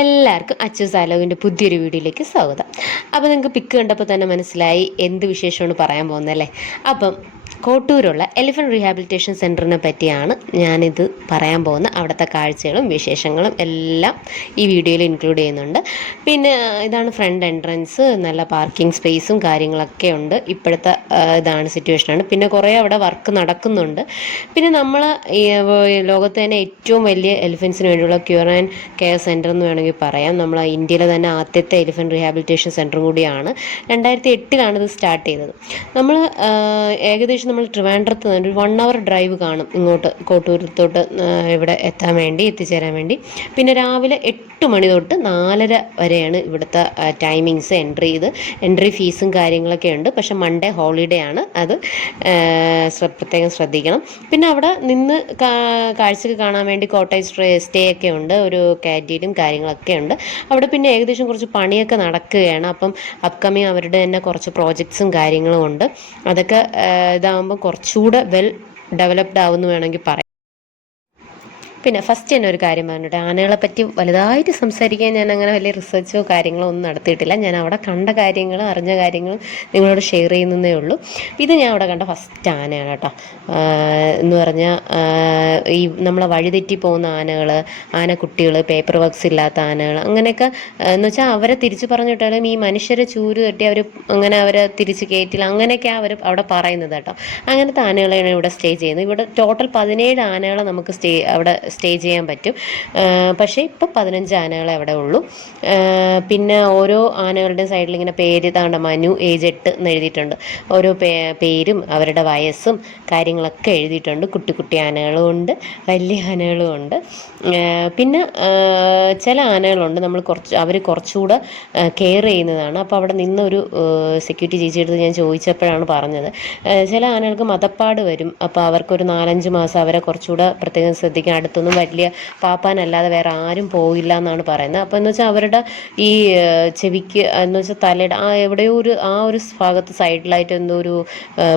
എല്ലാവർക്കും അച്ചൂസ് ഡയലോഗിൻ്റെ പുതിയൊരു വീഡിയോയിലേക്ക് സ്വാഗതം. അപ്പോൾ നിങ്ങൾക്ക് പിക്ക് കണ്ടപ്പോൾ തന്നെ മനസ്സിലായി എന്ത് വിശേഷമാണ് പറയാൻ പോകുന്നതല്ലേ. അപ്പം കോട്ടൂരുള്ള എലിഫൻറ്റ് റീഹാബിലിറ്റേഷൻ സെൻറ്ററിനെ പറ്റിയാണ് ഞാനിത് പറയാൻ പോകുന്നത്. അവിടുത്തെ കാഴ്ചകളും വിശേഷങ്ങളും എല്ലാം ഈ വീഡിയോയിൽ ഇൻക്ലൂഡ് ചെയ്യുന്നുണ്ട്. പിന്നെ ഇതാണ് ഫ്രണ്ട് എൻട്രൻസ്, നല്ല പാർക്കിംഗ് സ്പേസും കാര്യങ്ങളൊക്കെ ഉണ്ട്. ഇപ്പോഴത്തെ ഇതാണ് സിറ്റുവേഷനാണ്. പിന്നെ കുറേ അവിടെ വർക്ക് നടക്കുന്നുണ്ട്. പിന്നെ നമ്മൾ ഈ ലോകത്ത് തന്നെ ഏറ്റവും വലിയ എലിഫൻസിന് വേണ്ടിയുള്ള ക്യൂർ ആൻഡ് കെയർ സെൻറ്റർ എന്ന് വേണമെങ്കിൽ പറയാം. നമ്മൾ ഇന്ത്യയിലെ തന്നെ ആദ്യത്തെ എലിഫൻറ്റ് റീഹാബിലിറ്റേഷൻ സെൻറ്ററും കൂടിയാണ്. 2008 ഇത് സ്റ്റാർട്ട് ചെയ്തത്. നമ്മൾ ഏകദേശം നമ്മൾ ട്രിവാൻഡ്രത്ത് നിന്ന് ഒരു 1 hour ഡ്രൈവ് കാണും ഇങ്ങോട്ട് കോട്ടൂരത്തോട്ട് ഇവിടെ എത്തിച്ചേരാൻ വേണ്ടി. പിന്നെ രാവിലെ 8 മണി തൊട്ട് 4:30 വരെയാണ് ഇവിടുത്തെ ടൈമിങ്സ്. എൻട്രി ഫീസും കാര്യങ്ങളൊക്കെ ഉണ്ട്. പക്ഷെ മൺഡേ ഹോളിഡേ ആണ്, അത് പ്രത്യേകം ശ്രദ്ധിക്കണം. പിന്നെ അവിടെ നിന്ന് കാഴ്ചക്ക് കാണാൻ വേണ്ടി കോട്ടേജ് സ്റ്റേ ഒക്കെ ഉണ്ട്, ഒരു കാൻറ്റീനും കാര്യങ്ങളൊക്കെ ഉണ്ട് അവിടെ. പിന്നെ ഏകദേശം കുറച്ച് പണിയൊക്കെ നടക്കുകയാണ്. അപ്പം അപ്കമിങ് അവരുടെ തന്നെ കുറച്ച് പ്രോജക്ട്സും കാര്യങ്ങളും ഉണ്ട്. അതൊക്കെ ഇതാകുമ്പോൾ കുറച്ചുകൂടെ വെൽ ഡെവലപ്ഡ് ആവുമെന്ന് വേണമെങ്കിൽ പറയാം. പിന്നെ ഫസ്റ്റ് തന്നെ ഒരു കാര്യം പറഞ്ഞിട്ട്, ആനകളെ പറ്റി വലുതായിട്ട് സംസാരിക്കാൻ ഞാൻ അങ്ങനെ വലിയ റിസർച്ചോ കാര്യങ്ങളോ ഒന്നും നടത്തിയിട്ടില്ല. ഞാൻ അവിടെ കണ്ട കാര്യങ്ങളും അറിഞ്ഞ കാര്യങ്ങളും നിങ്ങളോട് ഷെയർ ചെയ്യുന്നതേ ഉള്ളൂ. ഇത് ഞാൻ അവിടെ കണ്ട ഫസ്റ്റ് ആനയാണ് കേട്ടോ. എന്ന് പറഞ്ഞാൽ ഈ നമ്മളെ വഴിതെറ്റി പോകുന്ന ആനക്കുട്ടികൾ, പേപ്പർ വർക്ക്സ് ഇല്ലാത്ത ആനകൾ, അങ്ങനെയൊക്കെ എന്ന് വെച്ചാൽ അവരെ തിരിച്ച് പറഞ്ഞിട്ടാലും ഈ മനുഷ്യരെ ചൂര് തട്ടി അവരെ തിരിച്ച് കയറ്റില്ല, അങ്ങനെയൊക്കെ അവർ അവിടെ പറയുന്നത് കേട്ടോ. അങ്ങനത്തെ ആനകളെയാണ് ഇവിടെ സ്റ്റേ ചെയ്യുന്നത്. ഇവിടെ ടോട്ടൽ 17 ആനകളെ നമുക്ക് അവിടെ സ്റ്റേ ചെയ്യാൻ പറ്റും. പക്ഷേ ഇപ്പോൾ 15 ആനകളെ അവിടെ ഉള്ളൂ. പിന്നെ ഓരോ ആനകളുടെ സൈഡിൽ ഇങ്ങനെ പേര് താണ്ട മനു ഏജ് 8 എന്ന് എഴുതിയിട്ടുണ്ട്. ഓരോ പേരും അവരുടെ വയസ്സും കാര്യങ്ങളൊക്കെ എഴുതിയിട്ടുണ്ട്. കുട്ടി ആനകളും ഉണ്ട്, വലിയ ആനകളും ഉണ്ട്. പിന്നെ ചില ആനകളുണ്ട് അവർ കുറച്ചുകൂടെ കെയർ ചെയ്യുന്നതാണ്. അപ്പോൾ അവിടെ നിന്നൊരു സെക്യൂരിറ്റി ചേച്ചിയെടുത്ത് ഞാൻ ചോദിച്ചപ്പോഴാണ് പറഞ്ഞത്, ചില ആനകൾക്ക് മദപ്പാട് വരും. അപ്പോൾ അവർക്കൊരു 4-5 മാസം അവരെ കുറച്ചുകൂടെ പ്രത്യേകം ശ്രദ്ധിക്കാൻ, അടുത്തൊന്നും വലിയ പാപ്പാനല്ലാതെ വേറെ ആരും പോയില്ല എന്നാണ് പറയുന്നത്. അപ്പോൾ എന്ന് വെച്ചാൽ അവരുടെ ഈ ചെവിക്ക് എന്ന് വെച്ചാൽ തലയുടെ എവിടെയോ ഒരു ഭാഗത്ത് സൈഡിലായിട്ട് എന്തോ ഒരു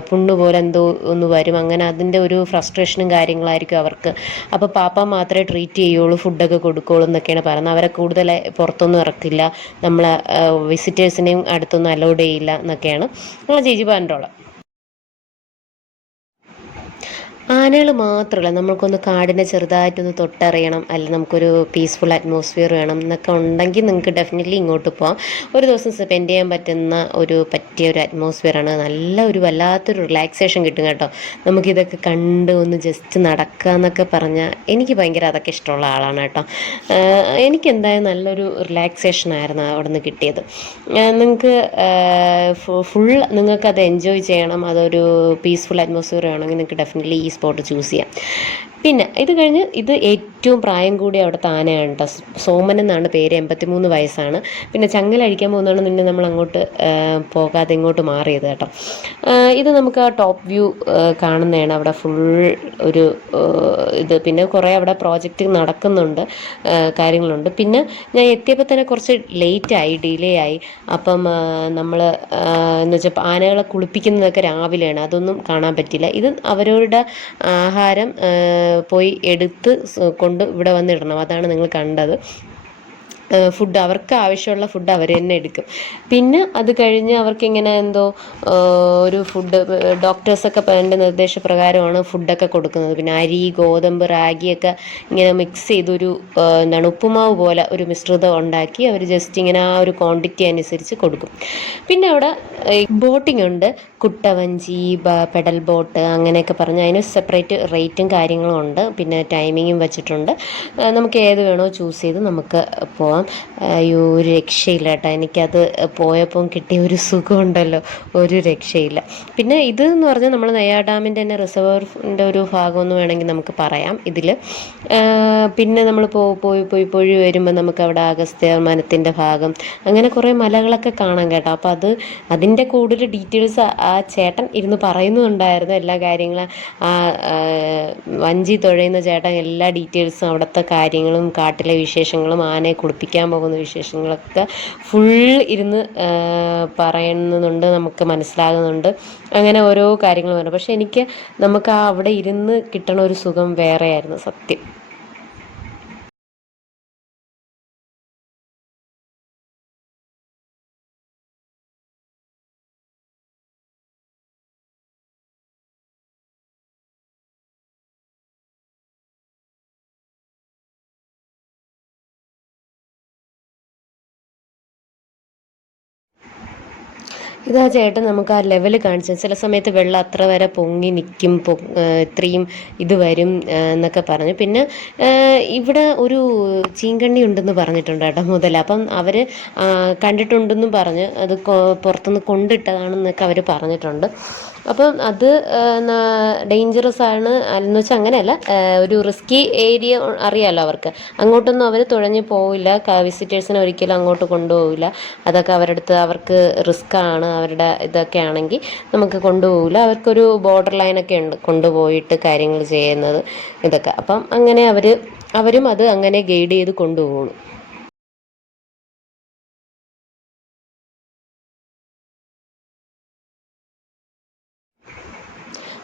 പുണ്ണ് പോലെ എന്തോ ഒന്ന് വരും. അങ്ങനെ അതിൻ്റെ ഒരു ഫ്രസ്ട്രേഷനും കാര്യങ്ങളായിരിക്കും അവർക്ക്. അപ്പോൾ പാപ്പ മാത്രമേ ട്രീറ്റ് ചെയ്യുള്ളൂ, ഫുഡൊക്കെ കൊടുക്കുകയുള്ളൂ എന്നൊക്കെയാണ് പറയുന്നത്. അവരെ കൂടുതൽ പുറത്തൊന്നും ഇറക്കില്ല, നമ്മളെ വിസിറ്റേഴ്സിനെയും അടുത്തൊന്നും അലൗഡ് ചെയ്യില്ല എന്നൊക്കെയാണ് നമ്മളെ ചേച്ചി പറഞ്ഞിട്ടുള്ളത്. ആനകൾ മാത്രമല്ല, നമ്മൾക്കൊന്ന് കാടിനെ ചെറുതായിട്ടൊന്ന് തൊട്ടറിയണം, അല്ലെങ്കിൽ നമുക്കൊരു പീസ്ഫുൾ അറ്റ്മോസ്ഫിയർ വേണം എന്നൊക്കെ ഉണ്ടെങ്കിൽ നിങ്ങൾക്ക് ഡെഫിനറ്റ്ലി ഇങ്ങോട്ട് പോകാം. ഒരു ദിവസം സ്പെൻഡ് ചെയ്യാൻ പറ്റുന്ന പറ്റിയ ഒരു അറ്റ്മോസ്ഫിയറാണ്. നല്ല വല്ലാത്തൊരു റിലാക്സേഷൻ കിട്ടും കേട്ടോ. നമുക്കിതൊക്കെ കണ്ട് ഒന്ന് ജസ്റ്റ് നടക്കുക എന്നൊക്കെ പറഞ്ഞാൽ എനിക്ക് ഭയങ്കര അതൊക്കെ ഇഷ്ടമുള്ള ആളാണ് കേട്ടോ. എനിക്കെന്തായാലും നല്ലൊരു റിലാക്സേഷനായിരുന്നു അവിടെ നിന്ന് കിട്ടിയത്. നിങ്ങൾക്ക് നിങ്ങൾക്കത് എൻജോയ് ചെയ്യണം, അതൊരു പീസ്ഫുൾ അറ്റ്മോസ്ഫിയർ വേണമെങ്കിൽ നിങ്ങൾക്ക് ഡെഫിനറ്റ്ലി ഈ സ്പോട്ട് ചൂസ് ചെയ്യാം. പിന്നെ ഇത് കഴിഞ്ഞ് ഇത് ഏറ്റവും പ്രായം കൂടിയ അവിടുത്തെ ആനയാണ് കേട്ടോ. സോമൻ എന്നാണ് പേര്, 83 വയസ്സാണ്. പിന്നെ ചങ്ങലഴിക്കാൻ പോകുന്നതാണ് നിന്നെ നമ്മൾ അങ്ങോട്ട് പോകാതെ ഇങ്ങോട്ട് മാറിയത് കേട്ടോ. ഇത് നമുക്ക് ആ ടോപ്പ് വ്യൂ കാണുന്നതാണ്. അവിടെ ഫുൾ ഒരു ഇത്, പിന്നെ കുറേ അവിടെ പ്രോജക്റ്റ് നടക്കുന്നുണ്ട്, കാര്യങ്ങളുണ്ട്. പിന്നെ ഞാൻ എത്തിയപ്പോൾ തന്നെ കുറച്ച് ഡിലേ ആയി. അപ്പം നമ്മൾ എന്ന് വെച്ചാൽ ആനകളെ കുളിപ്പിക്കുന്നതൊക്കെ രാവിലെയാണ്, അതൊന്നും കാണാൻ പറ്റില്ല. ഇത് അവരുടെ ആഹാരം പോയി എടുത്ത് കൊണ്ട് ഇവിടെ വന്നിടണം, അതാണ് നിങ്ങൾ കണ്ടത്. ഫുഡ് അവർക്ക് ആവശ്യമുള്ള ഫുഡ് അവർ തന്നെ എടുക്കും. പിന്നെ അത് കഴിഞ്ഞ് അവർക്കിങ്ങനെ എന്തോ ഒരു ഫുഡ് ഡോക്ടേഴ്സൊക്കെ എൻ്റെ നിർദ്ദേശപ്രകാരമാണ് ഫുഡൊക്കെ കൊടുക്കുന്നത്. പിന്നെ അരി, ഗോതമ്പ്, റാഗിയൊക്കെ ഇങ്ങനെ മിക്സ് ചെയ്തൊരു ഉപ്പുമാവ് പോലെ ഒരു മിശ്രിതം ഉണ്ടാക്കി അവർ ജസ്റ്റ് ഇങ്ങനെ ആ ഒരു ക്വാണ്ടിറ്റി അനുസരിച്ച് കൊടുക്കും. പിന്നെ അവിടെ ബോട്ടിംഗ് ഉണ്ട്, കുട്ടവഞ്ചി, പെഡൽ ബോട്ട്, അങ്ങനെയൊക്കെ പറഞ്ഞ് അതിന് സെപ്പറേറ്റ് റേറ്റും കാര്യങ്ങളും ഉണ്ട്. പിന്നെ ടൈമിങ്ങും വെച്ചിട്ടുണ്ട്. നമുക്ക് ഏത് വേണോ ചൂസ് ചെയ്ത് നമുക്ക് പോകാം. ഒരു രക്ഷയില്ല കേട്ടോ. എനിക്കത് പോയപ്പം കിട്ടിയ ഒരു സുഖമുണ്ടല്ലോ, ഒരു രക്ഷയില്ല. പിന്നെ ഇത് എന്ന് പറഞ്ഞാൽ നമ്മൾ നെയ്യാർ ഡാമിൻ്റെ തന്നെ റിസർവറിൻ്റെ ഒരു ഭാഗമെന്ന് വേണമെങ്കിൽ നമുക്ക് പറയാം ഇതിൽ. പിന്നെ നമ്മൾ പോയി വരുമ്പോൾ നമുക്ക് അവിടെ അഗസ്ത്യ വനത്തിൻ്റെ ഭാഗം, അങ്ങനെ കുറേ മലകളൊക്കെ കാണാം കേട്ടോ. അപ്പോൾ അതിൻ്റെ കൂടുതൽ ഡീറ്റെയിൽസ് ആ ചേട്ടൻ ഇരുന്ന് പറയുന്നുണ്ടായിരുന്നു, എല്ലാ കാര്യങ്ങളും. ആ വഞ്ചി തുഴയുന്ന ചേട്ടൻ എല്ലാ ഡീറ്റെയിൽസും അവിടുത്തെ കാര്യങ്ങളും കാട്ടിലെ വിശേഷങ്ങളും ആനയെ കുളിപ്പിക്കാൻ പോകുന്ന വിശേഷങ്ങളൊക്കെ ഫുൾ ഇരുന്ന് പറയുന്നുണ്ട്, നമുക്ക് മനസ്സിലാകുന്നുണ്ട്. അങ്ങനെ ഓരോ കാര്യങ്ങൾ പറഞ്ഞു. പക്ഷെ നമുക്ക് അവിടെ ഇരുന്ന് കിട്ടണ ഒരു സുഖം വേറെയായിരുന്നു സത്യം. ഇതാ ചേട്ടൻ നമുക്ക് ആ ലെവൽ കാണിച്ചു. ചില സമയത്ത് വെള്ളം അത്ര വരെ പൊങ്ങി നിൽക്കും, ഇത്രയും ഇത് വരും എന്നൊക്കെ പറഞ്ഞു. പിന്നെ ഇവിടെ ഒരു ചീങ്കണ്ണി ഉണ്ടെന്ന് പറഞ്ഞിട്ടുണ്ട് കേട്ടോ മുതല. അപ്പം അവർ കണ്ടിട്ടുണ്ടെന്നും പറഞ്ഞ് അത് പുറത്തുനിന്ന് കൊണ്ടിട്ടതാണെന്നൊക്കെ അവർ പറഞ്ഞിട്ടുണ്ട്. അപ്പം അത് ഡേഞ്ചറസ് ആണ് എന്ന് വെച്ചാൽ അങ്ങനെയല്ല, ഒരു റിസ്കി ഏരിയ അറിയാമല്ലോ അവർക്ക്. അങ്ങോട്ടൊന്നും അവർ തുഴഞ്ഞു പോവില്ല, വിസിറ്റേഴ്സിനെ ഒരിക്കലും അങ്ങോട്ട് കൊണ്ടുപോകില്ല. അതൊക്കെ അവരുടെ അടുത്ത് അവർക്ക് റിസ്ക് ആണ്, അവരുടെ ഇതൊക്കെ ആണെങ്കിൽ നമുക്ക് കൊണ്ടുപോകില്ല. അവർക്കൊരു ബോർഡർ ലൈനൊക്കെ ഉണ്ട് കൊണ്ടുപോയിട്ട് കാര്യങ്ങൾ ചെയ്യുന്നത് ഇതൊക്കെ. അപ്പം അങ്ങനെ അവരും അത് അങ്ങനെ ഗൈഡ് ചെയ്ത് കൊണ്ടുപോകുള്ളൂ.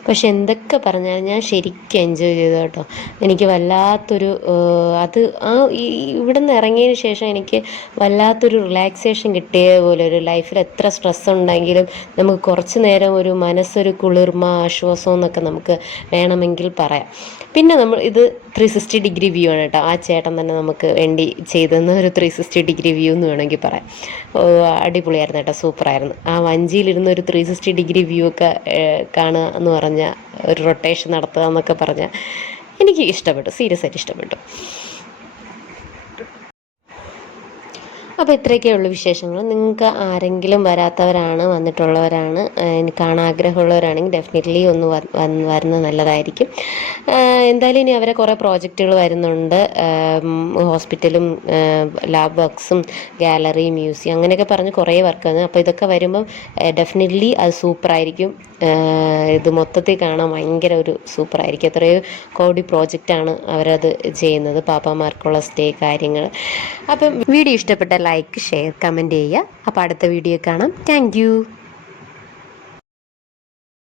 പക്ഷെ എന്തൊക്കെ പറഞ്ഞാലും ഞാൻ ശരിക്കും എൻജോയ് ചെയ്തു കേട്ടോ. എനിക്ക് വല്ലാത്തൊരു അത് ആ ഇവിടെ നിന്ന് ഇറങ്ങിയതിന് ശേഷം എനിക്ക് വല്ലാത്തൊരു റിലാക്സേഷൻ കിട്ടിയ പോലെ. ഒരു ലൈഫിൽ എത്ര സ്ട്രെസ് ഉണ്ടെങ്കിലും നമുക്ക് കുറച്ച് നേരം ഒരു മനസ്സൊരു കുളിർമ, ആശ്വാസം എന്നൊക്കെ നമുക്ക് വേണമെങ്കിൽ പറയാം. പിന്നെ നമ്മൾ ഇത് 360 ഡിഗ്രി വ്യൂ ആണ് കേട്ടോ. ആ ചേട്ടൻ തന്നെ നമുക്ക് വേണ്ടി ചെയ്തെന്ന് ഒരു 360 ഡിഗ്രി വ്യൂ എന്ന് വേണമെങ്കിൽ പറയാം. അടിപൊളിയായിരുന്നു കേട്ടോ, സൂപ്പറായിരുന്നു. ആ വഞ്ചിയിലിരുന്ന് ഒരു 360 ഡിഗ്രി വ്യൂ ഒക്കെ കാണുക എന്ന് പറഞ്ഞാൽ, ഒരു റൊട്ടേഷൻ നടത്തുക എന്നൊക്കെ പറഞ്ഞാൽ എനിക്ക് ഇഷ്ടപ്പെട്ടു, സീരിയസ് ആയിട്ട് ഇഷ്ടപ്പെട്ടു. അപ്പോൾ ഇത്രയൊക്കെ ഉള്ളൂ വിശേഷങ്ങൾ. നിങ്ങൾക്ക് ആരെങ്കിലും വരാത്തവരാണ്, വന്നിട്ടുള്ളവരാണ്, കാണാൻ ആഗ്രഹമുള്ളവരാണെങ്കിൽ ഡെഫിനറ്റ്ലി ഒന്ന് വരുന്നത് നല്ലതായിരിക്കും. എന്തായാലും ഇനി അവരെ കുറേ പ്രോജക്റ്റുകൾ വരുന്നുണ്ട്. ഹോസ്പിറ്റലും ലാബ് വർക്ക്സും ഗാലറി, മ്യൂസിയം അങ്ങനെയൊക്കെ പറഞ്ഞ് കുറേ വർക്ക്. അപ്പോൾ ഇതൊക്കെ വരുമ്പം ഡെഫിനറ്റ്ലി അത് സൂപ്പറായിരിക്കും. ഇത് മൊത്തത്തിൽ കാണാൻ ഭയങ്കര ഒരു സൂപ്പറായിരിക്കും. എത്രയോ കോടി പ്രോജക്റ്റാണ് അവരത് ചെയ്യുന്നത്, പാപ്പാമാർക്കുള്ള സ്റ്റേ കാര്യങ്ങൾ. അപ്പം വീഡിയോ ഇഷ്ടപ്പെട്ട ലൈക്ക്, ഷെയർ, കമൻറ്റ് ചെയ്യുക. അപ്പോൾ അടുത്ത വീഡിയോ കാണാം. താങ്ക്